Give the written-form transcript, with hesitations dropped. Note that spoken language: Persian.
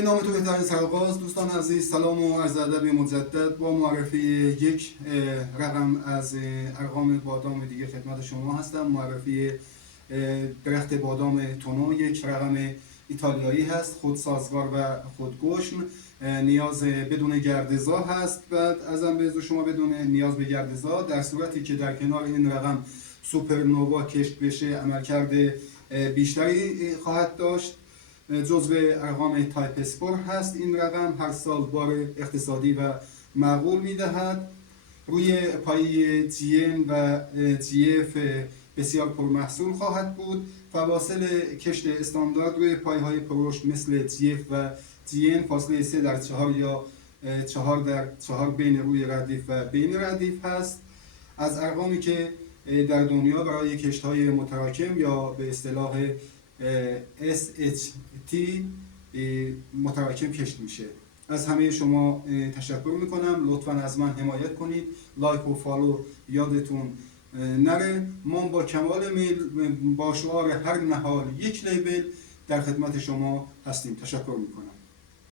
نام تو بهترین سرآغاز. دوستان عزیز سلام و عرض ادب مجدد با معرفی یک رقم از ارقام بادام دیگه خدمت شما هستم. معرفی درخت بادام تونو، یک رقم ایتالیایی هست، خودسازگار و خودگشن، نیاز بدون گردزا هست. بعد ازم به شما بدون نیاز به گردزا، در صورتی که در کنار این رقم سوپرنووا کشت بشه عملکرد بیشتری خواهد داشت. جزو ارقام تایپ اسپور هست. این رقم هر سال بار اقتصادی و معقول میدهد. روی پایه GN و GF بسیار پرمحصول خواهد بود. فواصل کشت استاندارد روی پایه های پررشد مثل GF و GN فاصله 3/4 یا 4/4 بین روی ردیف و بین ردیف هست. از ارقامی که در دنیا برای کشت های متراکم یا به اصطلاح SHT متراکم کشت میشه. از همه شما تشکر میکنم. لطفا از من حمایت کنید. لایک و فالو یادتون نره. ما با کمال میل با شعار هر نهال یک لیبل در خدمت شما هستیم. تشکر میکنم.